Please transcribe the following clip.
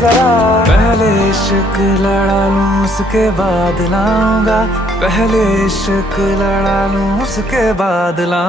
जरा। पहले इश्क लड़ा लूं उसके बाद लाऊंगा, पहले इश्क लड़ा लूं उसके बाद लाऊंगा।